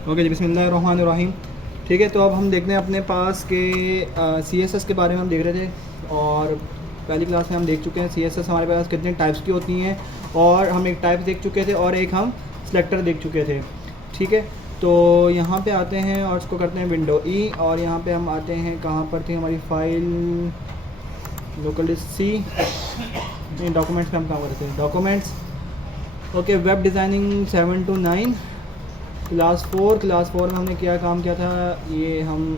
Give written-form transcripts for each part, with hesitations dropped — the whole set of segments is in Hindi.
ओके जी, बिस्मिल्लाहिर्रहमानिर्रहीम। ठीक है, तो अब हम देखते हैं अपने पास के CSS के बारे में हम देख रहे थे, और पहली क्लास में हम देख चुके हैं CSS हमारे पास कितने टाइप्स की होती हैं, और हम एक टाइप देख चुके थे और एक हम सेलेक्टर देख चुके थे। ठीक है, तो यहाँ पे आते हैं और इसको करते हैं विंडो ई, और यहाँ पे हम आते हैं, कहाँ पर थी हमारी फ़ाइल, लोकल डिस्क सी, नहीं डॉक्यूमेंट्स में हम काम करते हैं, documents. Okay, web designing 7 to 9 class 4 में हमने क्या काम किया था, ये हम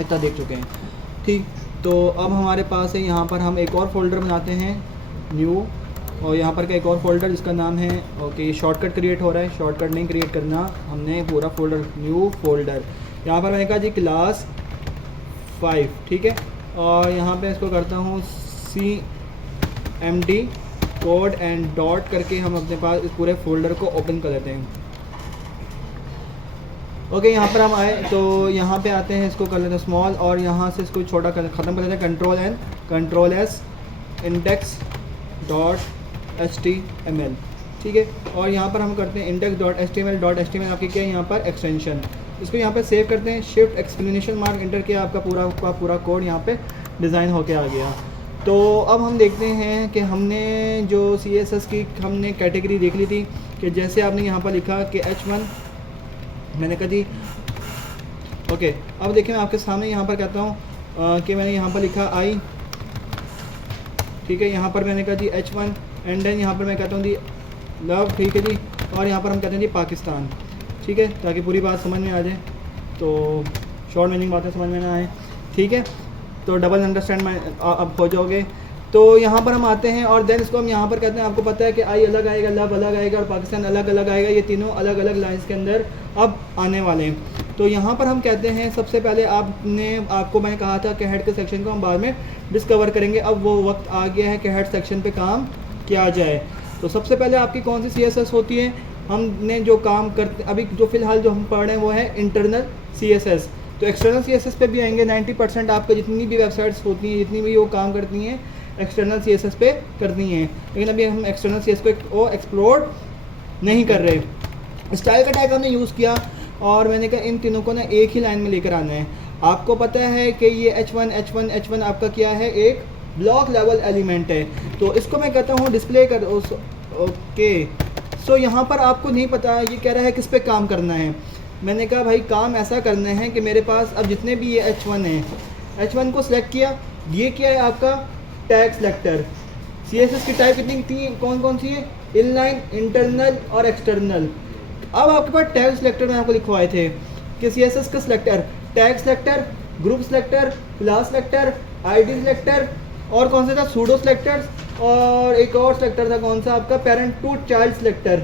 इतना देख चुके हैं। ठीक, तो अब हमारे पास है, यहाँ पर हम एक और फोल्डर बनाते हैं, न्यू, और यहाँ पर का एक और फोल्डर जिसका नाम है, ओके, शॉर्टकट क्रिएट हो रहा है, शॉर्टकट नहीं क्रिएट करना, हमने पूरा फोल्डर, न्यू फोल्डर, यहाँ पर मैंने कहा जी क्लास 5। ठीक है, और यहाँ पे इसको करता हूँ CMD कोड एंड डॉट करके हम अपने पास इस पूरे फोल्डर को ओपन कर लेते हैं। ओके, यहाँ पर हम आए तो यहाँ पे आते हैं, इसको कर लेते हैं स्मॉल, और यहाँ से इसको छोटा कर ख़त्म कर लेते हैं, control S index dot HTML। ठीक है, और यहाँ पर हम करते हैं इंडेक्स डॉट HTML आपकी क्या है यहाँ पर एक्सटेंशन, इसको यहाँ पे सेव करते हैं, शिफ्ट एक्सक्लेमेशन मार्क इंटर किया, आपका पूरा कोड यहाँ पे डिज़ाइन होके आ गया। तो अब हम देखते हैं कि हमने जो CSS की हमने कैटेगरी देख ली थी, कि जैसे आपने यहाँ पर लिखा कि H1, मैंने कहा जी ओके, अब देखिए मैं आपके सामने यहाँ पर कहता हूँ कि मैंने यहाँ पर लिखा आई। ठीक है, यहाँ पर मैंने कहा जी H1, एंड देन यहाँ पर मैं कहता हूँ जी लव। ठीक है जी, और यहाँ पर हम कहते हैं जी पाकिस्तान। ठीक है, ताकि पूरी बात समझ में आ जाए, तो शॉर्ट मीनिंग बातें समझ में ना आए। ठीक है, तो डबल अंडरस्टैंड में अब हो जाओगे। तो यहाँ पर हम आते हैं, और देन इसको हम यहाँ पर कहते हैं, आपको पता है कि आई अलग आएगा, लव अलग आएगा, और पाकिस्तान अलग अलग आएगा, ये तीनों अलग अलग लाइन्स के अंदर अब आने वाले हैं। तो यहाँ पर हम कहते हैं, सबसे पहले आपको मैंने कहा था कि हेड के सेक्शन को हम बाद में डिस्कवर करेंगे, अब वो वक्त आ गया है कि हेड सेक्शन पे काम किया जाए। तो सबसे पहले आपकी कौन सी CSS होती है, हमने जो काम करते अभी जो फ़िलहाल जो हम पढ़ रहे हैं वो है इंटरनल CSS। तो एक्सटर्नल CSS पे भी आएंगे, 90% आपके जितनी भी वेबसाइट्स होती हैं, जितनी भी वो काम करती हैं, एक्सटर्नल CSS पे करती हैं, लेकिन अभी हम एक्सटर्नल CSS को एक्सप्लोर नहीं कर रहे। स्टाइल का टैग हमने यूज़ किया, और मैंने कहा इन तीनों को ना एक ही लाइन में लेकर आना है। आपको पता है कि ये H1 आपका क्या है, एक ब्लॉक लेवल एलिमेंट है, तो इसको मैं कहता हूँ डिस्प्ले कर। ओके, सो यहाँ पर आपको नहीं पता ये कह रहा है किस पे काम करना है। मैंने कहा भाई काम ऐसा करना है कि मेरे पास अब जितने भी ये H1 है, H1 को सिलेक्ट किया, ये क्या है आपका टैग सेलेक्टर। CSS की टाइप कितनी थी, कौन सी है, इनलाइन, इंटरनल और एक्सटर्नल। अब आपके पास टैग सेलेक्टर में आपको लिखवाए थे कि CSS का selector, tag selector, group selector, class selector, ID selector, और कौन सा था, सूडो सेलेक्टर, और एक और सेलेक्टर था कौन सा आपका, पेरेंट टू चाइल्ड सेलेक्टर।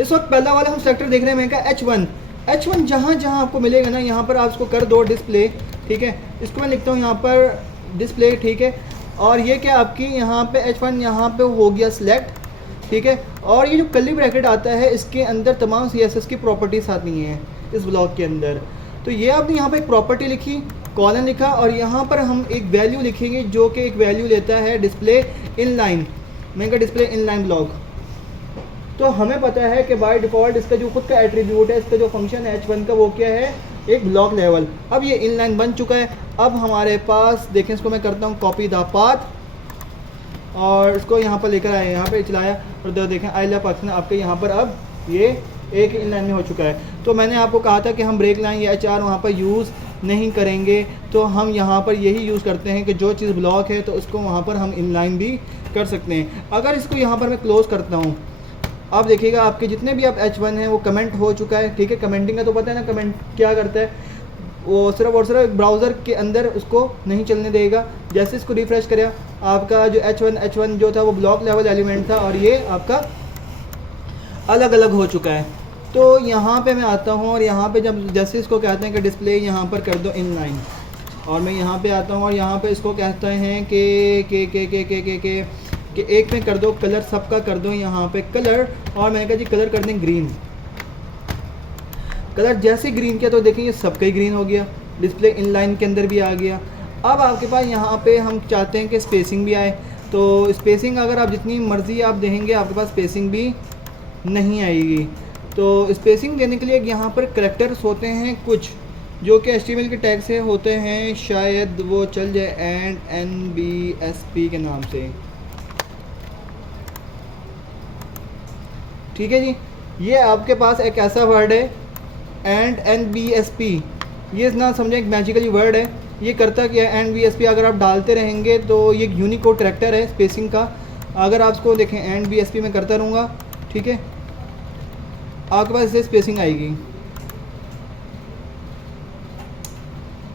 इस वक्त पहला वाला हम सेलेक्टर देख रहे हैं, मैंने कहा H1 जहाँ जहाँ आपको मिलेगा ना, यहाँ पर आप इसको कर दो डिस्प्ले। ठीक है, इसको मैं लिखता हूँ यहाँ पर डिस्प्ले। ठीक है, और ये क्या आपकी यहाँ पे H1 यहाँ पे हो गया सिलेक्ट। ठीक है, और ये जो कर्ली ब्रैकेट आता है, इसके अंदर तमाम CSS की प्रॉपर्टीज़ आती हैं इस ब्लॉक के अंदर। तो ये आपने यहाँ पे एक प्रॉपर्टी लिखी, कॉलन लिखा, और यहाँ पर हम एक वैल्यू लिखेंगे जो कि एक वैल्यू लेता है डिस्प्ले इनलाइन। मैंने कहा डिस्प्ले इनलाइन ब्लॉक। तो हमें पता है कि बाय डिफ़ॉल्ट इसका जो खुद का एट्रीब्यूट है, इसका जो फंक्शन है H1 का, वो क्या है, एक ब्लॉक लेवल। अब ये इनलाइन बन चुका है। अब हमारे पास देखें, इसको मैं करता हूँ कॉपी द पाथ, और इसको यहाँ पर लेकर आए, यहाँ पे चलाया, और देखें आई लव पाकिस्तान आपके यहाँ पर अब ये एक इनलाइन में हो चुका है। तो मैंने आपको कहा था कि हम ब्रेक लाइन या HR वहाँ पर यूज़ नहीं करेंगे, तो हम यहाँ पर यही यूज़ करते हैं कि जो चीज़ ब्लॉक है तो उसको वहाँ पर हम इनलाइन भी कर सकते हैं। अगर इसको यहाँ पर मैं क्लोज़ करता हूँ, आप देखिएगा आपके जितने भी आप H1 हैं वो कमेंट हो चुका है। ठीक है, कमेंटिंग का तो पता है ना, कमेंट क्या करता है, वो सिर्फ और सिर्फ ब्राउज़र के अंदर उसको नहीं चलने देगा। जैसे इसको रिफ़्रेश करें, आपका जो H1 जो था वो ब्लॉक लेवल एलिमेंट था, और ये आपका अलग अलग हो चुका है। तो यहाँ पे मैं आता हूँ, और यहाँ पे जब जैसे इसको कहते हैं कि डिस्प्ले यहाँ पर कर दो इनलाइन, और मैं यहाँ पे आता हूँ, और यहाँ पे इसको कहते हैं कि एक में कर दो कलर, सबका कर दो यहाँ पे कलर, और मैंने कहा जी कलर कर दें ग्रीन। कलर जैसे ग्रीन किया तो देखें ये सबका ही ग्रीन हो गया, डिस्प्ले इनलाइन के अंदर भी आ गया। अब आपके पास यहाँ पे हम चाहते हैं कि स्पेसिंग भी आए, तो स्पेसिंग अगर आप जितनी मर्ज़ी आप देंगे, आपके पास स्पेसिंग भी नहीं आएगी। तो स्पेसिंग देने के लिए यहाँ पर करैक्टर्स होते हैं कुछ जो कि HTML के टैग से होते हैं, शायद वो चल जाए एंड NBSP के नाम से, ठीक है जी। ये आपके पास एक ऐसा वर्ड है एंड NBSP, ये ना समझें एक मैजिकली वर्ड है। ये करता क्या है, NBSP अगर आप डालते रहेंगे तो ये एक यूनिकोड करैक्टर है स्पेसिंग का। अगर आप इसको देखें NBSP में करता रहूँगा, ठीक है, आपके पास इससे स्पेसिंग आएगी,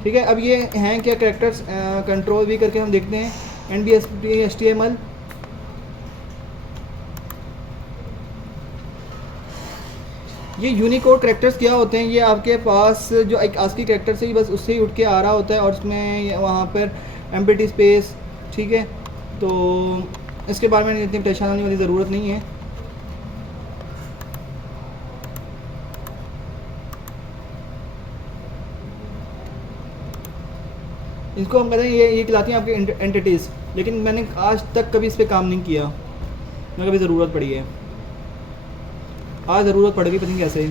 ठीक है। अब ये हैं क्या करैक्टर्स, कंट्रोल भी करके हम देखते हैं NBSP HTML। ये यूनिकोड करैक्टर्स क्या होते हैं, ये आपके पास जो एक ASCII करैक्टर से ही बस उससे ही उठ के आ रहा होता है और उसमें वहाँ पर एम्प्टी स्पेस, ठीक है। तो इसके बारे में इतनी परेशान होने वाली ज़रूरत नहीं है। इसको हम कहते हैं ये कहलाती हैं आपकी एंटिटीज़, लेकिन मैंने आज तक कभी इस पर काम नहीं किया, ना कभी ज़रूरत पड़ी है। आज ज़रूरत पड़ गई, पता नहीं कैसे।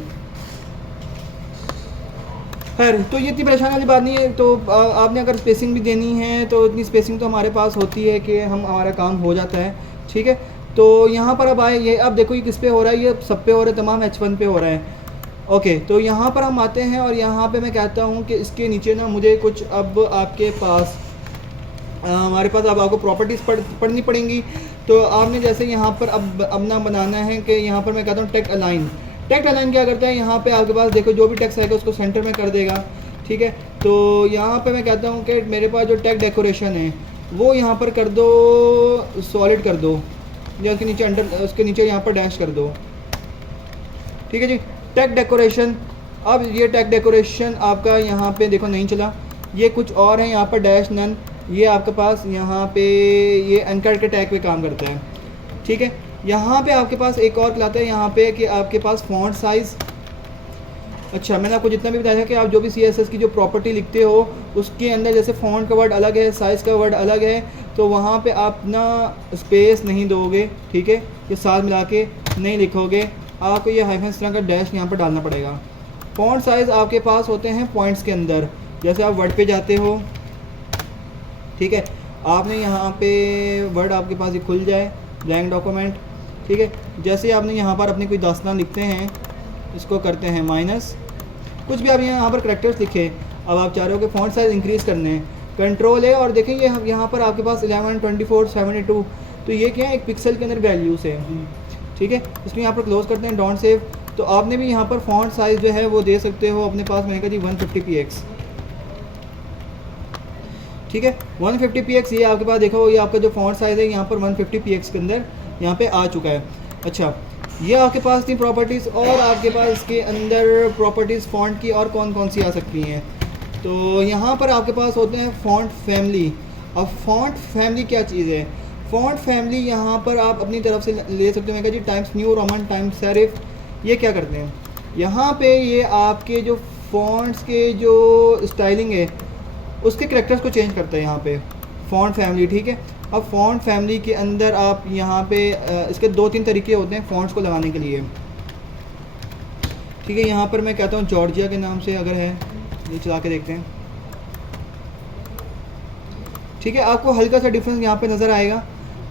खैर, तो ये इतनी परेशानी वाली बात नहीं है। तो आपने अगर स्पेसिंग भी देनी है तो इतनी स्पेसिंग तो हमारे पास होती है कि हमारा काम हो जाता है, ठीक है। तो यहाँ पर अब आए, ये अब देखो ये किस पे हो रहा है, ये सब पे हो रहा है, तमाम H1 पे हो रहा है। ओके, तो यहाँ पर हम आते हैं और यहाँ पे मैं कहता हूँ कि इसके नीचे ना मुझे कुछ अब आपके पास हमारे पास अब आपको प्रॉपर्टीज़ पढ़नी पड़ेंगी। तो आपने जैसे यहाँ पर अब ना बनाना है कि यहाँ पर मैं कहता हूँ टेक्स्ट अलाइन। टेक्स्ट अलाइन क्या करता है, यहाँ पे आपके पास देखो जो भी टेक्स्ट आएगा उसको सेंटर में कर देगा, ठीक है। तो यहाँ पे मैं कहता हूँ कि मेरे पास जो टेक्स्ट डेकोरेशन है वो यहाँ पर कर दो, सॉलिड कर दो, या उसके नीचे उसके नीचे यहाँ पर डैश कर दो, ठीक है जी। टेक्स्ट डेकोरेशन, अब ये टेक्स्ट डेकोरेशन आपका यहाँ पे देखो नहीं चला, ये कुछ और है, यहाँ पर डैश नन, ये आपके पास यहाँ पे ये एंकर के टैग पे काम करता है, ठीक है। यहाँ पे आपके पास एक और कहलाता है यहाँ पे कि आपके पास फ़ॉन्ट साइज़। अच्छा, मैंने आपको जितना भी बताया था कि आप जो भी CSS की जो प्रॉपर्टी लिखते हो उसके अंदर जैसे फ़ॉन्ट का वर्ड अलग है, साइज़ का वर्ड अलग है, तो वहाँ पे आप ना स्पेस नहीं दोगे, ठीक है, ये साथ मिला के नहीं लिखोगे, आपको ये हाइफन इस तरह का डैश यहाँ पर डालना पड़ेगा। फ़ॉन्ट साइज़ आपके पास होते हैं पॉइंट्स के अंदर, जैसे आप वर्ड पे जाते हो, ठीक है, आपने यहाँ पे वर्ड आपके पास ये खुल जाए, ब्लैंक डॉक्यूमेंट, ठीक है। जैसे आपने यहाँ पर अपनी कोई दास्तान लिखते हैं, इसको करते हैं माइनस, कुछ भी आप यहाँ पर करैक्टर्स लिखे, अब आप चाह रहे हो कि फ़ॉन्ट साइज़ इंक्रीज़ करने हैं, कंट्रोल है और देखें ये यहाँ पर आपके पास 11, 24, 72, तो ये क्या है, एक पिक्सल के अंदर वैल्यूज़ है, ठीक है। इसमें यहाँ पर क्लोज़ करते हैं, डोंट सेव। तो आपने भी यहाँ पर फ़ॉन्ट साइज़ जो है वो दे सकते हो अपने पास, मैंने कहा जी 150px, ठीक है, 150px। ये आपके पास देखो ये आपका जो फ़ॉन्ट साइज़ है यहाँ पर 150px के अंदर यहाँ पे आ चुका है। अच्छा, ये आपके पास थी प्रॉपर्टीज़, और आपके पास इसके अंदर प्रॉपर्टीज़ फ़ॉन्ट की और कौन कौन सी आ सकती हैं। तो यहाँ पर आपके पास होते हैं फ़ॉन्ट फैमिली। अब फ़ॉन्ट फैमिली क्या चीज़ है, फ़ॉन्ट फैमिली यहाँ पर आप अपनी तरफ से ले सकते हो, मैं कहा जी times new roman times serif. ये क्या करते हैं, यहाँ पे ये आपके जो फ़ॉन्ट्स के जो स्टाइलिंग है उसके करैक्टर्स को चेंज करता है यहाँ पे फ़ॉन्ट फैमिली, ठीक है। अब फ़ॉन्ट फैमिली के अंदर आप यहाँ पे इसके 2-3 तरीके होते हैं फ़ॉन्ट्स को लगाने के लिए, ठीक है। यहाँ पर मैं कहता हूँ जॉर्जिया के नाम से अगर है, ये चला के देखते हैं, ठीक है। आपको हल्का सा डिफरेंस यहाँ पे नज़र आएगा।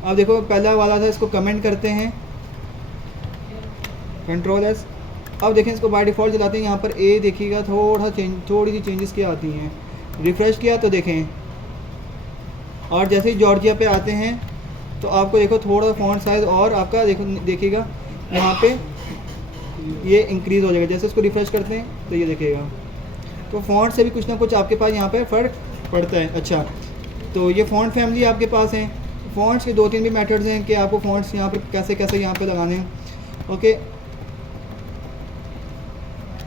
आप देखो पहला वाला था, इसको कमेंट करते हैं, कंट्रोल एस। अब देखें इसको बाय डिफ़ॉल्ट चलाते हैं, यहाँ पर ए देखिएगा थोड़ी सी चेंजेस क्या आती हैं, रिफ़्रेश किया तो देखें, और जैसे ही जॉर्जिया पे आते हैं तो आपको देखो थोड़ा फ़ॉन्ट साइज़ और आपका देखिएगा यहाँ पे ये इंक्रीज़ हो जाएगा। जैसे इसको रिफ़्रेश करते हैं तो ये देखिएगा, तो फ़ॉन्ट से भी कुछ ना कुछ आपके पास यहाँ पे फ़र्क पड़ता है। अच्छा, तो ये फ़ॉन्ट फैमिली आपके पास है। फ़ॉन्ट्स के 2-3 भी मेथड्स हैं कि आपको फ़ॉन्ट्स यहाँ पर कैसे कैसे यहाँ पे लगाने हैं। ओके,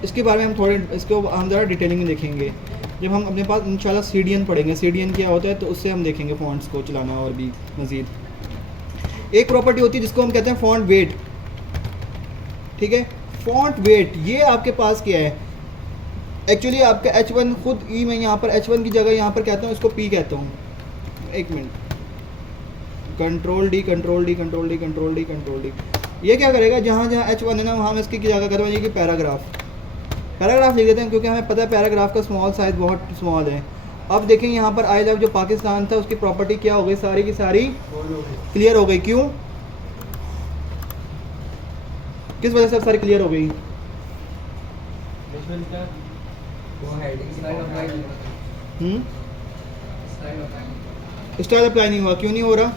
इसके बारे में हम इसको हम ज़रा डिटेलिंग में देखेंगे जब हम अपने पास इंशाल्लाह CDN पढ़ेंगे। CDN क्या होता है तो उससे हम देखेंगे फ़ॉन्ट्स को चलाना। और भी मज़ीद एक प्रॉपर्टी होती है जिसको हम कहते हैं फ़ॉन्ट वेट, ठीक है। फ़ॉन्ट वेट ये आपके पास क्या है, एक्चुअली आपका H1 खुद ही, मैं यहाँ पर H1 की जगह यहाँ पर कहता हूँ इसको P कहता हूँ। एक minute, control D control D control D control D control D, ये क्या करेगा, जहाँ जहाँ H1 है ना वहाँ हम इसकी जगह करवाइए कि पैराग्राफ लिख देते हैं, क्योंकि हमें पता है पैराग्राफ का स्मॉल साइज़ बहुत स्मॉल है। अब देखें यहाँ पर आई लव जो पाकिस्तान था उसकी प्रॉपर्टी क्या हो गई, सारी की सारी क्लियर हो गई। क्यों, किस वजह से अब सारी क्लियर हो गई? स्टाइल अप्लाई नहीं हुआ, क्यों नहीं हो रहा?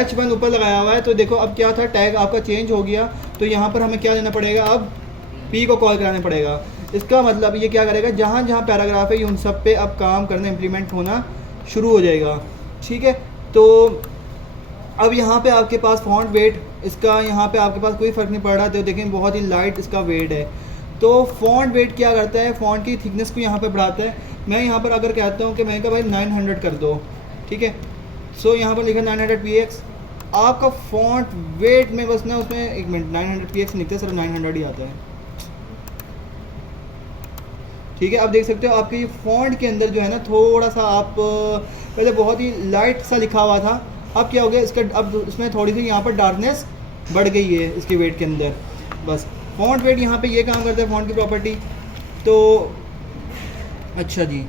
H1 ऊपर लगाया हुआ है। तो देखो अब क्या था, टैग आपका चेंज हो गया, तो यहाँ पर हमें क्या देना पड़ेगा, अब P को कॉल कराना पड़ेगा। इसका मतलब ये क्या करेगा, जहाँ जहाँ पैराग्राफ है उन सब पे अब काम करना इम्प्लीमेंट होना शुरू हो जाएगा। ठीक है, तो अब यहाँ पे आपके पास फॉन्ट वेट इसका, यहाँ पे आपके पास कोई फ़र्क नहीं पड़ रहा, तो देखें बहुत ही लाइट इसका वेट है। तो फॉन्ट वेट क्या करता है, फॉन्ट की थिकनेस को यहाँ पे बढ़ाता है। मैं यहाँ पर अगर कहता हूँ कि मैंने कहा भाई 900 कर दो, ठीक है, सो यहाँ पर लिखा 900 px, आपका फॉन्ट वेट में बस ना उसमें एक मिनट 900 px लिखते सिर्फ 900 ही आता है। ठीक है, अब देख सकते हो आपके फॉन्ट के अंदर जो है ना थोड़ा सा, आप पहले बहुत ही लाइट सा लिखा हुआ था, अब क्या हो गया इसका, अब उसमें थोड़ी सी यहाँ पर डार्कनेस बढ़ गई है इसके वेट के अंदर। बस फॉन्ट वेट यहाँ पे ये काम करता है फॉन्ट की प्रॉपर्टी। तो अच्छा जी,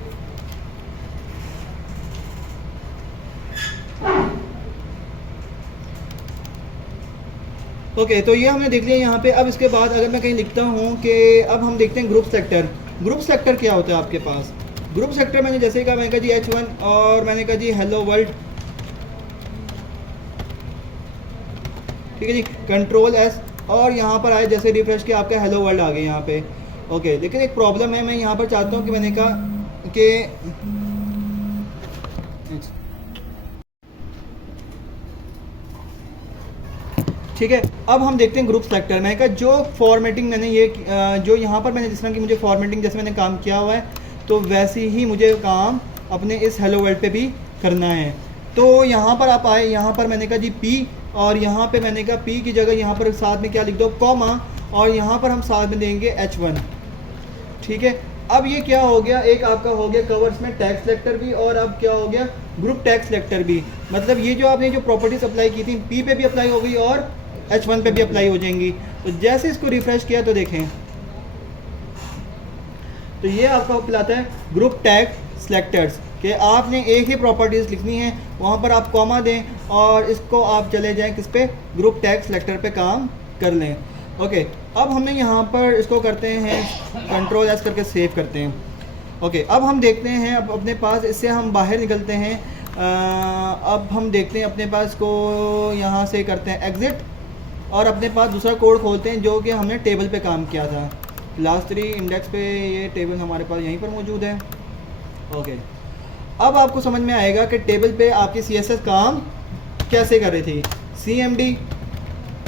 ओके, तो ये हमने देख लिया यहाँ पे। अब इसके बाद अगर मैं कहीं लिखता हूँ कि अब हम देखते हैं ग्रुप सेक्टर। ग्रुप सेक्टर क्या होता है आपके पास? ग्रुप सेक्टर मैंने जैसे कहा, मैंने कहा जी H1 और मैंने कहा जी हेलो वर्ल्ड, ठीक है जी, कंट्रोल S और यहाँ पर आए जैसे रिफ्रेश किया आपका हेलो वर्ल्ड आ गया यहाँ पे। ओके, लेकिन एक प्रॉब्लम है, मैं यहाँ पर चाहता हूँ कि मैंने कहा कि ठीक है, अब हम देखते हैं ग्रुप सेक्टर। मैंने कहा जो फॉर्मेटिंग मैंने ये जो यहाँ पर मैंने जिस तरह की मुझे फॉर्मेटिंग जैसे मैंने काम किया हुआ है, तो वैसे ही मुझे काम अपने इस हेलो वर्ल्ड पे भी करना है। तो यहाँ पर आप आए, यहाँ पर मैंने कहा जी P, और यहाँ पे मैंने कहा P की जगह यहाँ पर साथ में क्या लिख दो, कॉमा, और यहाँ पर हम साथ में देंगे H1। ठीक है, अब ये क्या हो गया, एक आपका हो गया कवर्स में टैग सेलेक्टर भी, और अब क्या हो गया ग्रुप टैग सेलेक्टर भी। मतलब ये जो आपने जो प्रॉपर्टीज अप्लाई की थी P पे भी अप्लाई हो गई और H1 पे भी अप्लाई हो जाएंगी। तो जैसे इसको रिफ्रेश किया तो देखें, तो ये आपका अप्लाई है ग्रुप टैग सेलेक्टर्स कि आपने एक ही प्रॉपर्टीज़ लिखनी है, वहाँ पर आप कॉमा दें और इसको आप चले जाएं किस पे, ग्रुप टैग सेलेक्टर पे काम कर लें। ओके, अब हमने यहाँ पर इसको करते हैं कंट्रोल S करके सेव करते हैं। ओके, अब हम देखते हैं, अब अपने पास इससे हम बाहर निकलते हैं। अब हम देखते हैं अपने पास को, यहाँ से करते हैं एग्ज़िट, और अपने पास दूसरा कोड खोलते हैं जो कि हमने टेबल पे काम किया था, क्लास 3 इंडेक्स पे। ये टेबल हमारे पास यहीं पर मौजूद है। ओके, अब आपको समझ में आएगा कि टेबल पे आपकी CSS काम कैसे कर रही थी। CMD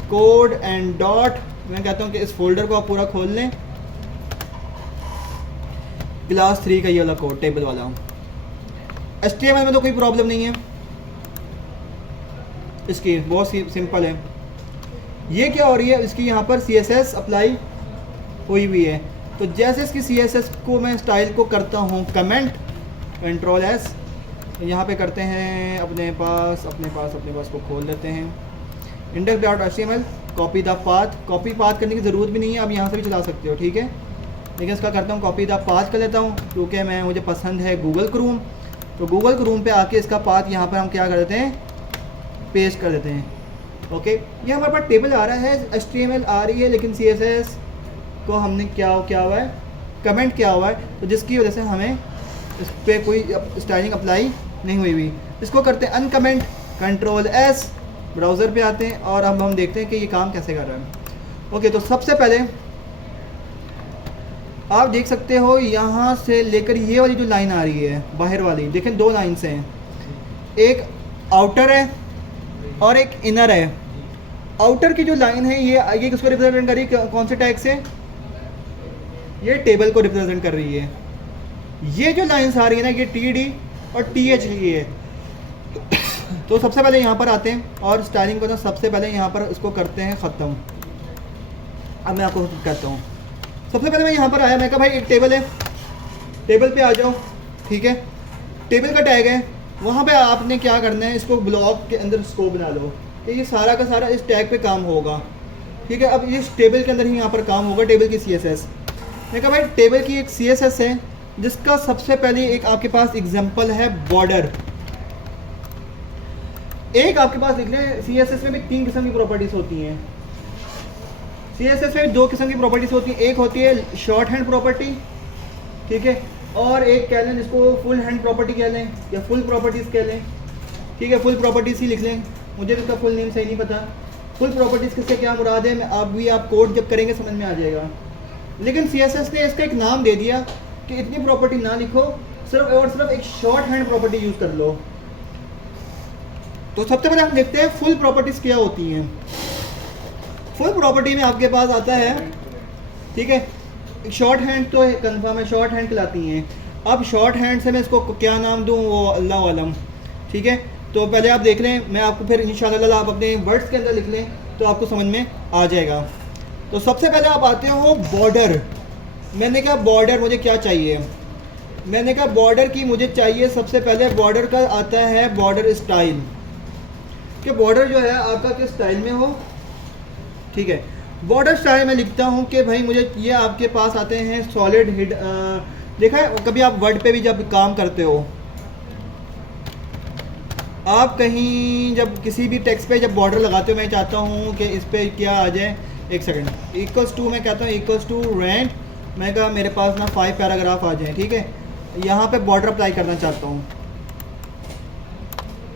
कोड एंड डॉट, मैं कहता हूँ कि इस फोल्डर को आप पूरा खोल लें, क्लास 3 का ये वाला कोड टेबल वाला। HTML में तो कोई प्रॉब्लम नहीं है, इसकी बहुत सिंपल है। ये क्या हो रही है, इसकी यहाँ पर CSS अप्लाई हुई हुई है। तो जैसे इसकी CSS को मैं स्टाइल को करता हूँ कमेंट, कंट्रोल S, यहाँ पे करते हैं अपने पास को खोल लेते हैं, index.html, copy the path. Copy path करने की ज़रूरत भी नहीं है, आप यहाँ से भी चला सकते हो, ठीक है, लेकिन इसका करता हूँ कॉपी द पाथ कर लेता हूँ, क्योंकि मुझे पसंद है गूगल क्रोम। तो गूगल क्रोम पे आके इसका पाथ यहाँ पर हम क्या कर देते हैं, पेस्ट कर देते हैं। ओके, ये हमारे पास टेबल आ रहा है, HTML आ रही है, लेकिन CSS को हमने क्या हुआ है, कमेंट किया हुआ है, तो जिसकी वजह से हमें इस पर कोई स्टाइलिंग अप्लाई नहीं हुई हुई। इसको करते हैं अनकमेंट, कंट्रोल S, ब्राउज़र पे आते हैं और अब हम देखते हैं कि ये काम कैसे कर रहा है। ओके, तो सबसे पहले आप देख सकते हो यहाँ से लेकर ये वाली जो लाइन आ रही है बाहर वाली, देखें 2 लाइन्स हैं, एक आउटर है और एक इनर है। आउटर की जो लाइन है ये किसको रिप्रेजेंट कर रही है, कौन से टैग से, ये टेबल को रिप्रेजेंट कर रही है। ये जो लाइन्स आ रही है ना, ये TD और TH की है। तो सबसे पहले यहाँ पर आते हैं और स्टाइलिंग को ना सबसे पहले यहाँ पर इसको करते हैं ख़त्म। अब मैं आपको कहता हूँ, सबसे पहले मैं यहाँ पर आया, मैं कहा भाई एक टेबल है, टेबल पे आ जाओ, ठीक है, टेबल का टैग है, वहाँ पे आपने क्या करना है, इसको ब्लॉक के अंदर स्कोप बना लो, कि ये सारा का सारा इस टैग पे काम होगा, ठीक है। अब इस टेबल के अंदर ही यहाँ पर काम होगा, टेबल की CSS। मैंने कहा भाई टेबल की एक CSS है जिसका सबसे पहले एक आपके पास एग्जांपल है बॉर्डर। एक आपके पास लिख लें CSS में भी 3 किस्म की प्रॉपर्टीज होती हैं। CSS में 2 किस्म की प्रॉपर्टीज होती हैं, एक होती है शॉर्ट हैंड प्रॉपर्टी, ठीक है, और एक कह लें जिसको फुल हैंड प्रॉपर्टी कह लें या फुल प्रॉपर्टीज़ कह लें, ठीक है। फुल प्रॉपर्टीज़ ही लिख लें, मुझे तो इसका फुल नेम सही नहीं पता। फुल प्रॉपर्टीज़ किससे क्या मुराद है, आप कोड जब करेंगे समझ में आ जाएगा। लेकिन CSS ने इसका एक नाम दे दिया कि इतनी प्रॉपर्टी ना लिखो, सिर्फ और सिर्फ एक शॉर्ट हैंड प्रॉपर्टी यूज़ कर लो। तो सबसे पहले हम देखते हैं फुल प्रॉपर्टीज़ क्या होती हैं। फुल प्रॉपर्टी में आपके पास आता है, ठीक है, शॉर्ट हैंड तो कंफर्म है, शॉर्ट हैंड कहलाती हैं। अब शॉर्ट हैंड से मैं इसको क्या नाम दूँ वो अल्लाह आलम, ठीक है। तो पहले आप देख लें, मैं आपको फिर इंशाअल्लाह आप अपने वर्ड्स के अंदर लिख लें तो आपको समझ में आ जाएगा। तो सबसे पहले आप आते हो बॉर्डर। मैंने कहा बॉर्डर मुझे क्या चाहिए, मैंने कहा बॉर्डर की मुझे चाहिए सबसे पहले बॉर्डर का आता है बॉर्डर स्टाइल, कि बॉर्डर जो है आपका किस स्टाइल में हो, ठीक है। बॉर्डर स्टाइल में लिखता हूँ कि भाई मुझे ये आपके पास आते हैं सॉलिड हिड। देखा है कभी आप वर्ड पे भी जब काम करते हो, आप कहीं जब किसी भी टेक्स्ट पे जब बॉर्डर लगाते हो, मैं चाहता हूँ कि इस पर क्या आ जाए, एक सेकंड, इक्वल्स टू मैं कहता हूँ इक्वल्स टू रेंट, मैं कहा मेरे पास ना 5 पैराग्राफ आ जाए, ठीक है। यहाँ पे बॉर्डर अप्लाई करना चाहता हूँ,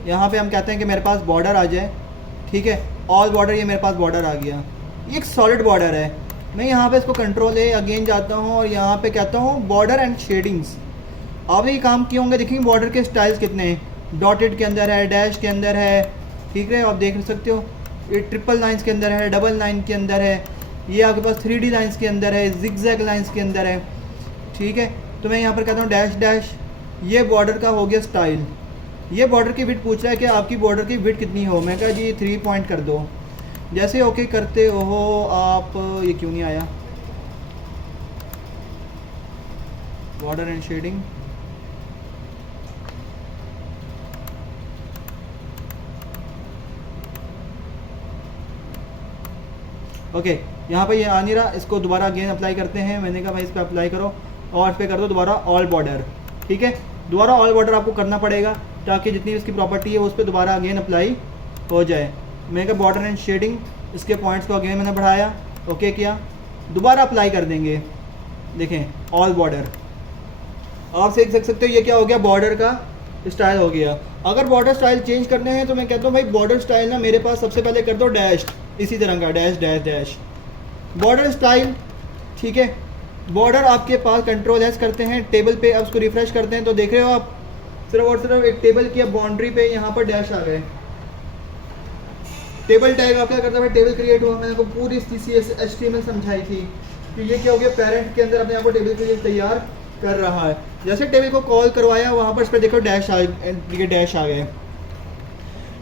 यहाँ पे हम कहते हैं कि मेरे पास बॉर्डर आ जाए, ठीक है। ऑल बॉर्डर, ये मेरे पास बॉर्डर आ गया, ये एक सॉलिड बॉर्डर है। मैं यहाँ पे इसको कंट्रोल ए अगेन जाता हूँ और यहाँ पे कहता हूँ बॉर्डर एंड शेडिंग्स। आपने ये काम किए होंगे, देखेंगे बॉर्डर के स्टाइल्स कितने हैं, डॉटेड के अंदर है, डैश के अंदर है, ठीक है, आप देख सकते हो। ये ट्रिपल लाइंस के अंदर है, डबल लाइन के अंदर है, ये आपके पास 3D लाइंस के अंदर है, जिगजैग लाइंस के अंदर है, ठीक है। तो मैं यहाँ पर कहता हूँ डैश डैश, ये बॉर्डर का हो गया स्टाइल। ये बॉर्डर की विड्थ पूछ रहा है कि आपकी बॉर्डर की विड्थ कितनी हो, मैं कहा जी 3 पॉइंट कर दो। जैसे ओके करते हो आप, ये क्यों नहीं आया बॉर्डर एंड शेडिंग, ओके, यहाँ पे ये आ नहीं रहा, इसको दोबारा अगेन अप्लाई करते हैं। मैंने कहा भाई इस पर अप्लाई करो और इस पर कर दो दोबारा ऑल बॉर्डर, ठीक है। दोबारा ऑल बॉर्डर आपको करना पड़ेगा ताकि जितनी इसकी प्रॉपर्टी है उस पर दोबारा अगेन अप्लाई हो जाए। मैंने कहा बॉर्डर एंड शेडिंग, इसके पॉइंट्स को अगेन मैंने बढ़ाया, ओके किया, दोबारा अप्लाई कर देंगे, देखें ऑल बॉर्डर। आप देख सकते हो ये क्या हो गया, बॉर्डर का स्टाइल हो गया। अगर बॉर्डर स्टाइल चेंज करने हैं तो मैं कहता हूँ भाई बॉर्डर स्टाइल ना मेरे पास सबसे पहले कर दो डैश, इसी तरह का dash dash dash border style, ठीक है। बॉर्डर आपके पास कंट्रोल एस करते हैं टेबल पे, अब उसको रिफ्रेश करते हैं तो देख रहे हो आप सिर्फ और सिर्फ एक टेबल की बाउंड्री पे यहाँ पर डैश आ गए। टेबल टैग आप क्या करते हैं, टेबल क्रिएट हुआ, मैंने आपको पूरी HTML समझाई थी कि ये क्या हो गया, पेरेंट के अंदर अपने आप को टेबल के लिए तैयार कर रहा है। जैसे टेबल को कॉल करवाया वहाँ पर इस पर देखो डैश आ गए।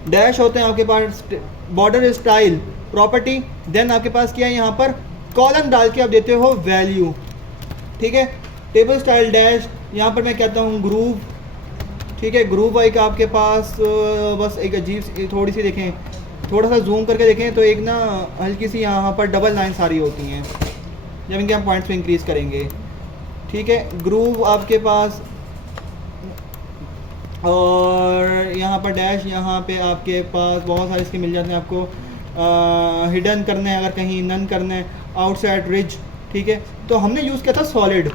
डैश होते हैं आपके पास बॉर्डर स्टाइल प्रॉपर्टी, देन आपके पास क्या है यहाँ पर कॉलम डाल के आप देते हो वैल्यू, ठीक है। टेबल स्टाइल डैश, यहाँ पर मैं कहता हूँ ग्रूव, ठीक है। ग्रूव एक आपके पास बस एक अजीब थोड़ी सी देखें, थोड़ा सा जूम करके देखें तो एक ना हल्की सी यहाँ पर डबल लाइन सारी होती हैं जब इनके हम पॉइंट्स पे इंक्रीज़ करेंगे, ठीक है। ग्रूव आपके पास और यहाँ पर डैश, यहाँ पे आपके पास बहुत सारे इसके मिल जाते हैं आपको। हिडन करना है अगर कहीं, नन करना है, आउटसाइड रिज, ठीक है। तो हमने यूज़ किया था सॉलिड,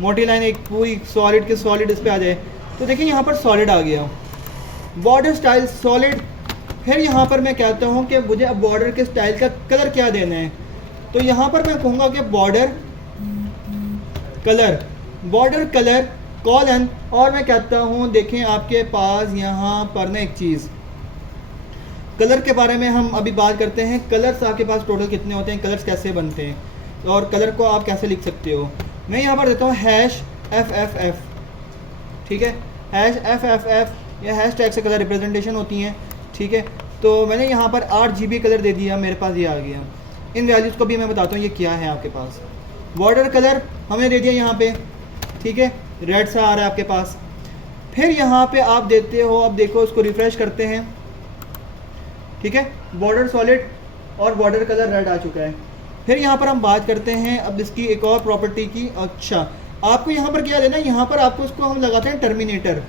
मोटी लाइन एक पूरी सॉलिड के सॉलिड इस पर आ जाए तो देखिए यहाँ पर सॉलिड आ गया, बॉर्डर स्टाइल सॉलिड। फिर यहाँ पर मैं कहता हूँ कि मुझे अब बॉर्डर के स्टाइल का कलर क्या देना है, तो यहाँ पर मैं कहूँगा कि बॉर्डर कलर कॉलन, और मैं कहता हूँ देखें आपके पास यहाँ पर ना एक चीज़, कलर के बारे में हम अभी बात करते हैं। कलर्स आपके पास टोटल कितने होते हैं, कलर्स कैसे बनते हैं और कलर को आप कैसे लिख सकते हो। मैं यहाँ पर देता हूँ #FFF, ठीक है। #FFF या हैश टैग से कलर रिप्रेजेंटेशन होती हैं, ठीक है। तो मैंने यहाँ पर 8 GB कलर दे दिया, मेरे पास ये आ गया। इन वैल्यूज़ को भी मैं बताता हूँ ये क्या है आपके पास। बॉर्डर कलर हमने दे दिया यहाँ पे, ठीक है, रेड सा आ रहा है आपके पास। फिर यहाँ पे आप देते हो, अब देखो उसको रिफ़्रेश करते हैं ठीक है, बॉर्डर सॉलिड और बॉर्डर कलर रेड आ चुका है। फिर यहाँ पर हम बात करते हैं अब इसकी एक और प्रॉपर्टी की। अच्छा, आपको यहाँ पर क्या देना है, यहाँ पर आपको इसको हम लगाते हैं टर्मिनेटर।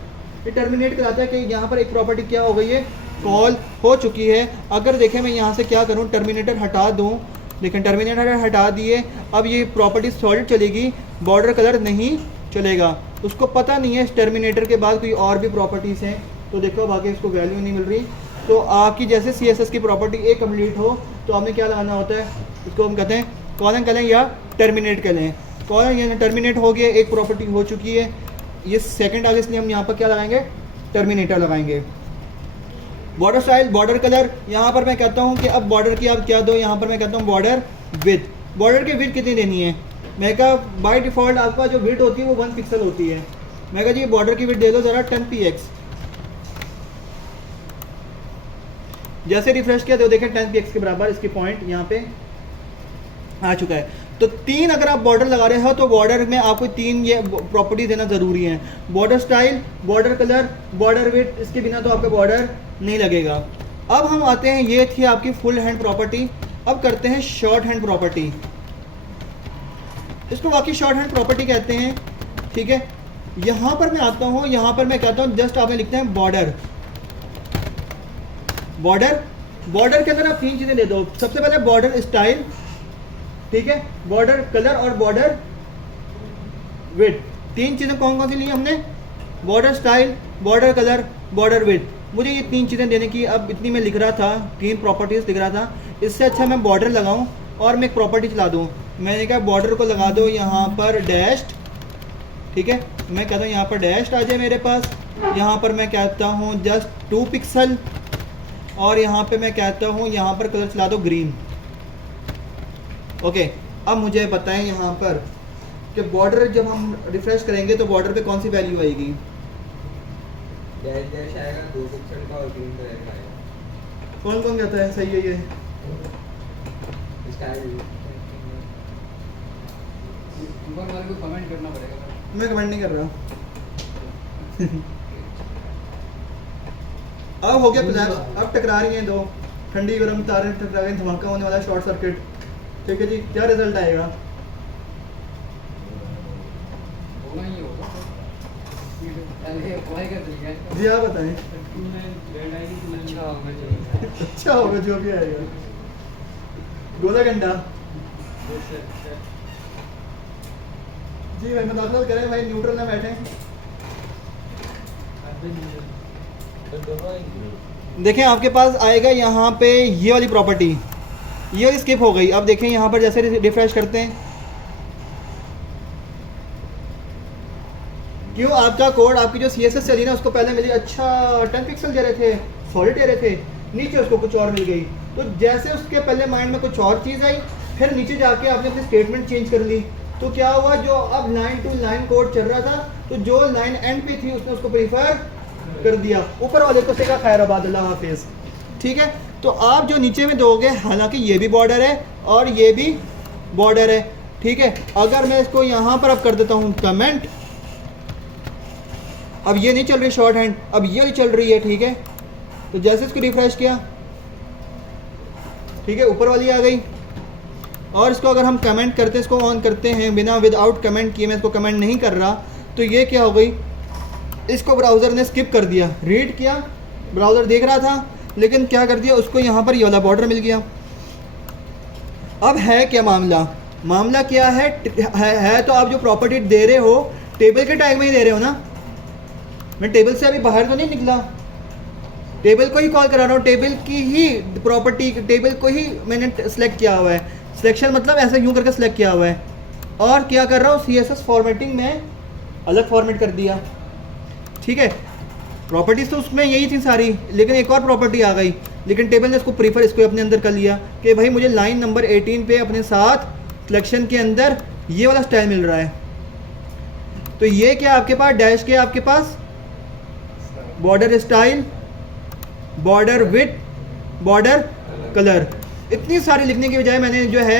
ये टर्मिनेट कराता है कि यहाँ पर एक प्रॉपर्टी क्या हो गई है, कॉल हो चुकी है। अगर देखें मैं यहाँ से क्या करूँ, टर्मिनेटर हटा दूँ, लेकिन टर्मिनेटर हटा दिए, अब ये प्रॉपर्टी सॉलिड चलेगी, बॉर्डर कलर नहीं चलेगा। उसको पता नहीं है इस टर्मिनेटर के बाद कोई और भी प्रॉपर्टीज़ हैं, तो देखो बाकी इसको वैल्यू नहीं मिल रही। तो आपकी जैसे CSS की प्रॉपर्टी एक कंप्लीट हो तो हमें क्या लगाना होता है, इसको हम कहते हैं कॉलन करें या टर्मिनेट करें। कॉलन या टर्मिनेट हो गया, एक प्रॉपर्टी हो चुकी है, ये सेकंड आगे, इसलिए हम यहाँ पर क्या लगाएंगे, टर्मिनेटर लगाएंगे। बॉर्डर स्टाइल, बॉर्डर कलर, यहाँ पर मैं कहता हूँ कि अब बॉर्डर की आप क्या दो, यहाँ पर मैं कहता हूँ बॉर्डर विड्थ। बॉर्डर की विड्थ कितनी देनी है, मैं कहा बाय डिफ़ॉल्ट आपका जो विड्थ होती है वो 1 पिक्सल होती है। मैं कहा जी बॉर्डर की विड्थ दे दो ज़रा 10px। जैसे रिफ्रेश किया तो देखें 10px के बराबर इसकी पॉइंट यहाँ पे आ चुका है। तो 3 अगर आप बॉर्डर लगा रहे हो तो बॉर्डर में आपको 3 ये प्रॉपर्टी देना ज़रूरी है, border style, border colour, border width. इसके बिना तो आपका बॉर्डर नहीं लगेगा। अब हम आते हैं, ये थी आपकी फुल हैंड प्रॉपर्टी। अब करते हैं शॉर्ट हैंड प्रॉपर्टी। इसको बाकी शॉर्ट हैंड प्रॉपर्टी कहते हैं, ठीक है। यहाँ पर मैं आता हूँ, यहाँ पर मैं कहता हूँ जस्ट आपने लिखते हैं बॉर्डर। बॉर्डर, बॉर्डर के अंदर आप 3 चीज़ें दे दो। सबसे पहले बॉर्डर स्टाइल, ठीक है, बॉर्डर कलर और बॉर्डर विड्थ। 3 चीज़ें कौन कौन सी ली हमने, border style, border colour, border width. मुझे ये 3 चीज़ें देने की, अब इतनी मैं लिख रहा था, 3 प्रॉपर्टीज़ लिख रहा था, इससे अच्छा मैं बॉर्डर लगाऊं और मैं एक प्रॉपर्टी चला दूं। मैंने कहा बॉर्डर को लगा दो यहाँ पर डैश्ड, ठीक है, मैं कहता हूँ यहाँ पर डैश्ड आ जाए मेरे पास। यहाँ पर मैं कहता हूँ जस्ट 2 पिक्सल, और यहाँ पे मैं कहता हूँ यहाँ पर कलर चला दो ग्रीन। ओके, अब मुझे बताएं यहाँ पर कि बॉर्डर जब हम रिफ्रेश करेंगे तो बॉर्डर पे कौन सी वैल्यू आएगी, डैश डैश आएगा 2 पिक्सल का और ग्रीन कलर का आएगा। कौन कौन कहता है सही है ये, स्टाइल ऊपर वाले को कमेंट करना पड़ेगा। मैं कमेंट नहीं कर रहा। अब हो गया कोलैप्स, अब टकरा रही हैं 2 ठंडी गर्म तारें टकरा गई, धमाका होने वाला है, शॉर्ट सर्किट। ठीक है जी, क्या रिजल्ट आएगा, होगा ही होगा। पहले अप्लाई कर दिया जी आप बताएं। अच्छा होगा जो अच्छा होगा जो भी आएगा, गोला घंटा जी भाई मुदाखलत करें भाई, न्यूट्रल ना बैठे। देखें आपके पास आएगा यहाँ पे ये वाली प्रॉपर्टी, ये वाली स्किप हो गई। अब देखें यहाँ पर जैसे रिफ्रेश करते हैं, क्यों आपका कोड, आपकी जो CSS चली ना, उसको पहले मिली अच्छा 10 पिक्सल दे रहे थे, सॉलिड दे रहे थे, नीचे उसको कुछ और मिल गई। तो जैसे उसके पहले माइंड में कुछ और चीज़ आई, फिर नीचे जाके आपने अपनी स्टेटमेंट चेंज कर ली, तो क्या हुआ, जो अब लाइन टू लाइन कोड चल रहा था, तो जो लाइन एंड पे थी उसने उसको प्रीफर कर दिया। ऊपर वाले को सिखा खैर आबाद, अल्लाह हाफिज़। ठीक है, तो आप जो नीचे में दोगे, हालांकि ये भी बॉर्डर है और ये भी बॉर्डर है, ठीक है। अगर मैं इसको यहाँ पर अब कर देता हूँ कमेंट, अब ये नहीं चल रही शॉर्ट हैंड, अब ये नहीं चल रही है, ठीक है। तो जैसे इसको रिफ्रेश किया, ठीक है, ऊपर वाली आ गई। और इसको अगर हम कमेंट करते हैं, इसको ऑन करते हैं बिना विदाउट कमेंट किए, मैं इसको कमेंट नहीं कर रहा, तो ये क्या हो गई, इसको ब्राउज़र ने स्किप कर दिया। रीड किया, ब्राउज़र देख रहा था, लेकिन क्या कर दिया, उसको यहाँ पर ये वाला बॉर्डर मिल गया। अब है क्या मामला, मामला क्या है तो आप जो प्रॉपर्टी दे रहे हो टेबल के टैग में ही दे रहे हो ना। मैं टेबल से अभी बाहर तो नहीं निकला, टेबल को ही कॉल करा रहा हूँ, टेबल की ही प्रॉपर्टी, टेबल को ही मैंने सेलेक्ट किया हुआ है। सिलेक्शन मतलब ऐसे यूँ करके सेलेक्ट किया हुआ है, और क्या कर रहा हूँ, CSS फॉर्मेटिंग में अलग फॉर्मेट कर दिया। ठीक है, प्रॉपर्टीज़ तो उसमें यही थी सारी, लेकिन एक और प्रॉपर्टी आ गई, लेकिन टेबल ने इसको प्रीफर, इसको अपने अंदर कर लिया कि भाई मुझे लाइन नंबर 18 पे अपने साथ सिलेक्शन के अंदर ये वाला स्टाइल मिल रहा है। तो ये क्या आपके पास डैश के, आपके पास border style, border width, border colour, इतनी सारी लिखने की बजाय मैंने जो है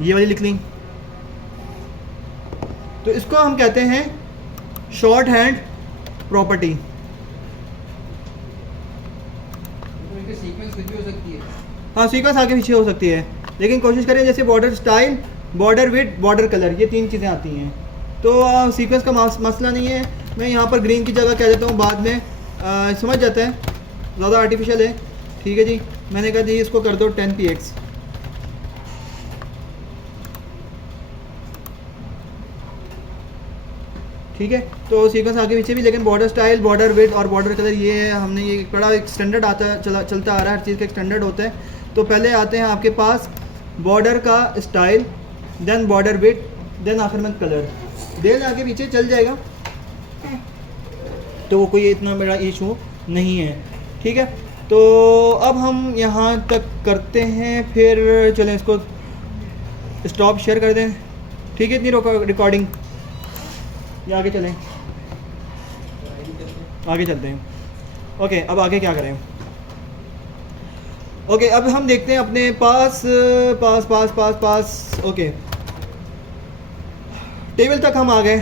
ये वाली लिख ली। तो इसको हम कहते हैं शॉर्ट हैंड प्रॉपर्टी। तो इनके सीक्वेंस सीक्वेंस कुछ भी हो सकती है। हाँ सीक्वेंस आगे पीछे हो सकती है, लेकिन कोशिश करें जैसे border style, border width, border colour, ये 3 चीज़ें आती हैं। तो सीक्वेंस का मसला नहीं है। मैं यहाँ पर ग्रीन की जगह कह देता हूँ, बाद में समझ जाता है, ज़्यादा आर्टिफिशियल है। ठीक है जी, मैंने कहा जी इसको कर दो 10px। ठीक है, तो सीक्वेंस आगे पीछे भी, लेकिन बॉर्डर स्टाइल, बॉर्डर विड्थ और बॉर्डर कलर ये हमने ये बड़ा एक स्टैंडर्ड आता चलता आ रहा है, हर चीज़ का एक स्टैंडर्ड होता है। तो पहले आते हैं आपके पास बॉर्डर का style, then border width, then आखिर में कलर। देन आगे पीछे चल जाएगा तो वो कोई इतना बड़ा इशू नहीं है। ठीक है, तो अब हम यहाँ तक करते हैं, फिर चलें इसको स्टॉप शेयर कर दें। ठीक है, इतनी रिकॉर्डिंग, या आगे चलें? आगे चलते हैं। ओके, अब आगे क्या करें? ओके, अब हम देखते हैं अपने पास पास पास पास पास ओके, टेबल तक हम आ गए।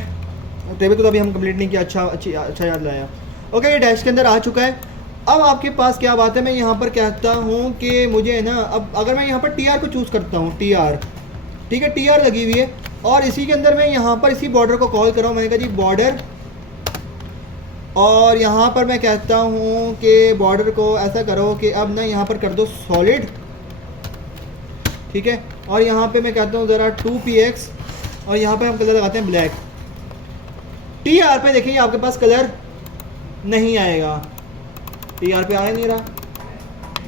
टेबल को तो अभी हम कंप्लीट नहीं किया, अच्छा याद लाया। ओके, ये डैश के अंदर आ चुका है। अब आपके पास क्या बात है, मैं यहाँ पर कहता हूँ कि मुझे ना, अब अगर मैं यहाँ पर टी आर को चूज़ करता हूँ, टी आर, ठीक है, टी आर लगी हुई है, और इसी के अंदर मैं यहाँ पर इसी बॉर्डर को कॉल कर रहा हूँ। मैंने कहा जी बॉर्डर, और यहाँ पर मैं कहता हूँ कि बॉर्डर को ऐसा करो कि अब ना यहाँ पर कर दो सॉलिड। ठीक है, और यहाँ पे मैं कहता हूँ ज़रा 2px, और यहाँ पे हम कलर लगाते हैं ब्लैक। टी आर पे देखिए आपके पास कलर नहीं आएगा, टी आर पे आ नहीं रहा।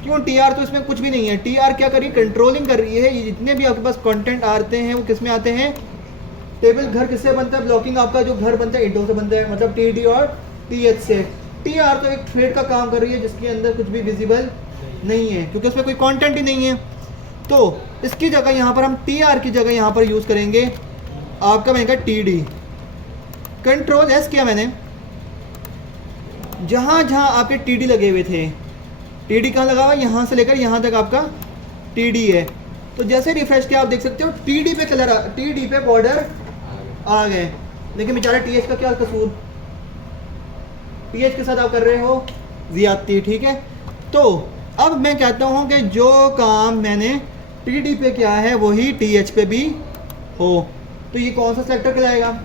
क्यों? टी आर तो इसमें कुछ भी नहीं है। टी आर क्या कर रही है? कंट्रोलिंग कर रही है। ये जितने भी आपके पास कंटेंट आते हैं वो किस में आते हैं? टेबल घर किससे बनता है? ब्लॉकिंग आपका जो घर बनता है ईंटों से बनता है, मतलब टी डी और टी एच से। टी आर तो एक थ्रेड का काम कर रही है जिसके अंदर कुछ भी विजिबल नहीं है, क्योंकि उसमें कोई कंटेंट ही नहीं है। तो इसकी जगह यहाँ पर हम टी आर की जगह यहाँ पर यूज़ करेंगे आपका, मैंने कहा टी डी। कंट्रोल एस किया मैंने, जहाँ जहाँ आपके टी डी लगे हुए थे, टी डी कहाँ लगा हुआ? यहाँ से लेकर यहाँ तक आपका टी डी है। तो जैसे रिफ्रेश किया आप देख सकते हो टी डी पे कलर, टी डी पे बॉर्डर आ गए। लेकिन बेचारा टी एच का क्या कसूर? टी एच के साथ आप कर रहे हो ज़्यादती। ठीक है, तो अब मैं कहता हूँ कि जो काम मैंने टी डी पे किया है वही टी एच पे भी हो। तो ये कौन सा सेक्टर कहलाएगा?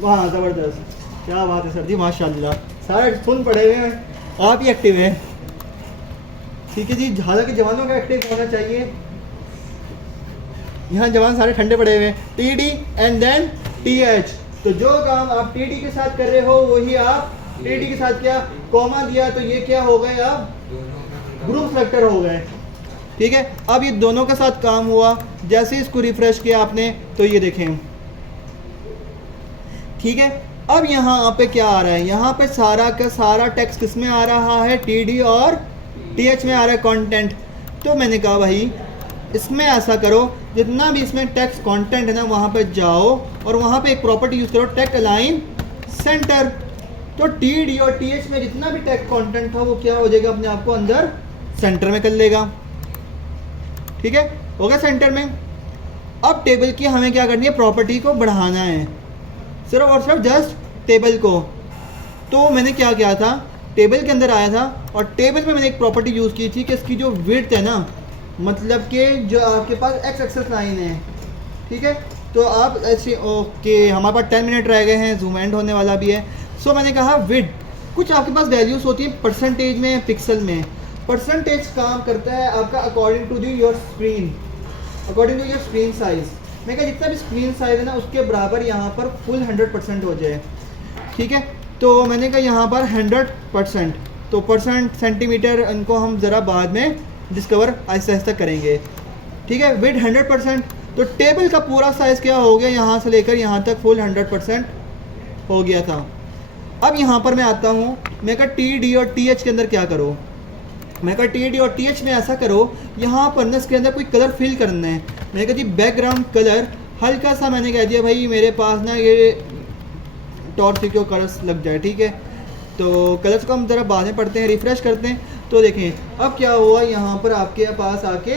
वाह, ज़बरदस्त, क्या बात है सर जी, माशाल्लाह, सारे सुन पड़े हुए हैं, आप ही एक्टिव हैं। ठीक है जी, हालांकि जवानों का एक्टिव होना चाहिए, यहाँ जवान सारे ठंडे पड़े हुए हैं। T D and then T H. तो जो काम आप टी डी के साथ कर रहे हो वही आप टी डी के साथ, क्या कॉमा दिया तो ये क्या हो गए? अब ग्रुप सेक्टर हो गए। ठीक है, अब ये दोनों के साथ काम हुआ। जैसे इसको रिफ्रेश किया आपने तो ये देखें, ठीक है। अब यहाँ पे क्या आ रहा है? यहाँ पे सारा का सारा टेक्स्ट किस में आ रहा है? टी डी और टी एच में आ रहा है कंटेंट। तो मैंने कहा भाई इसमें ऐसा करो, जितना भी इसमें टेक्स्ट कंटेंट है ना वहाँ पे जाओ और वहाँ पे एक प्रॉपर्टी यूज़ करो, टेक्स्ट अलाइन सेंटर। तो टी डी और टी एच में जितना भी टेक्स्ट कंटेंट था वो क्या हो जाएगा? अपने आप को अंदर सेंटर में कर लेगा। ठीक है, हो गया सेंटर में। अब टेबल की हमें क्या करनी है? प्रॉपर्टी को बढ़ाना है, सिर्फ और सिर्फ जस्ट टेबल को। तो मैंने क्या किया था, टेबल के अंदर आया था और टेबल में मैंने एक प्रॉपर्टी यूज़ की थी कि इसकी जो विड्थ है ना, मतलब कि जो आपके पास एक्स एक्सेस लाइन है, ठीक है, तो आप ऐसे ओके, हमारे पास 10 मिनट रह गए हैं, जूम एंड होने वाला भी है। सो मैंने कहा विड्थ, कुछ आपके पास वैल्यूज़ होती हैं परसेंटेज में, पिक्सल में। परसेंटेज काम करता है आपका according to your screen, according to your screen size. मैं कहा जितना भी स्क्रीन साइज़ है ना उसके बराबर यहाँ पर फुल 100% हो जाए। ठीक है, तो मैंने कहा यहाँ पर 100%, तो परसेंट सेंटीमीटर इनको हम ज़रा बाद में डिस्कवर आहिस्ता आहिस्ता करेंगे। ठीक है, विद 100%। तो टेबल का पूरा साइज़ क्या हो गया? यहाँ से लेकर यहाँ तक फुल 100% हो गया था। अब यहाँ पर मैं आता हूँ, मैं कहा टी डी और टी एच के अंदर क्या करो? मैं कहा टी डी और टी एच में ऐसा करो, यहाँ पर ना इसके अंदर कोई कलर फिल करना है। मैंने कहा जी बैकग्राउंड कलर हल्का सा, मैंने कह दिया भाई मेरे पास ना ये टॉर्च क्यों कलर्स लग जाए। ठीक है, तो कलर्स को हम ज़रा बाद में पढ़ते हैं, रिफ़्रेश करते हैं। तो देखें अब क्या हुआ, यहाँ पर आपके पास आके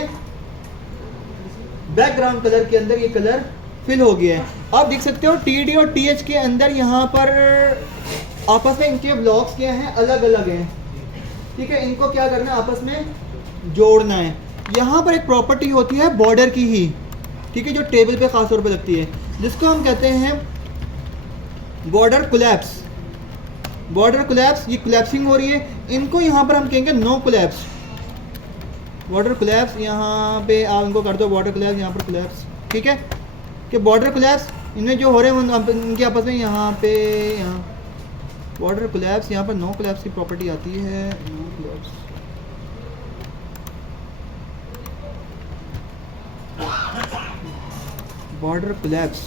बैकग्राउंड कलर के अंदर ये कलर फिल हो गया है। आप देख सकते हो टी डी और टी एच के अंदर यहाँ पर आपस में इनके ब्लॉक्स क्या हैं? अलग अलग हैं। ठीक है, इनको क्या करना है, आपस में जोड़ना है। यहाँ पर एक प्रॉपर्टी होती है बॉर्डर की ही, ठीक है, जो टेबल पे ख़ास तौर पे लगती है, जिसको हम कहते हैं बॉर्डर कोलैप्स। बॉर्डर कोलैप्स, ये कोलैप्सिंग हो रही है, इनको यहाँ पर हम कहेंगे नो कोलैप्स। बॉर्डर कोलैप्स यहाँ पे आप इनको कर दो बॉर्डर कोलैप्स, यहाँ पर कोलैप्स, ठीक है, कि बॉर्डर कोलैप्स इनमें जो हो रहे हैं इनके आपस में यहाँ पे, यहाँ बॉर्डर कोलैप्स, यहाँ पर नो कोलैप्स की प्रॉपर्टी आती है, no collapse. Border collapse,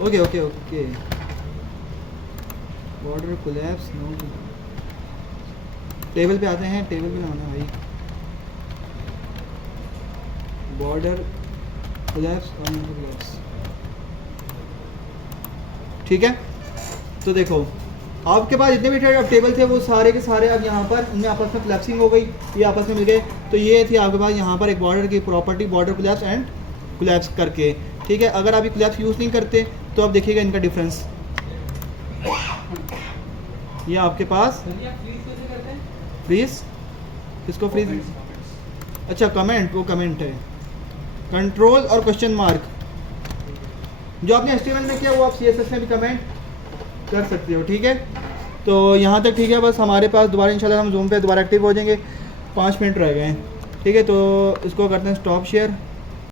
okay okay okay, border collapse no, table पे आते हैं, टेबल पे ना आना भाई, बॉर्डर कोलैप्स और नो कोलैप्स, ठीक है। तो देखो आपके पास जितने भी टेबल थे वो सारे के सारे अब यहाँ पर इनमें आपस में कोलैप्सिंग हो गई, ये आपस में मिल गए, तो ये थी आपके पास यहाँ पर एक बॉर्डर की property, border collapse and collapse करके, ठीक है। अगर आप ये कोलैप्स यूज़ नहीं करते तो आप देखिएगा इनका डिफरेंस, ये आपके पास फ्रीज, किसको फ्रीज, अच्छा कमेंट, वो कमेंट है, कंट्रोल और क्वेश्चन मार्क, जो आपने HTML में किया वो आप CSS में भी कमेंट कर सकते हो, ठीक है। तो यहाँ तक ठीक है, बस हमारे पास दोबारा इंशाल्लाह हम जूम पे दोबारा एक्टिव हो जाएंगे, 5 मिनट रह गए हैं, ठीक है। तो इसको करते हैं स्टॉप शेयर।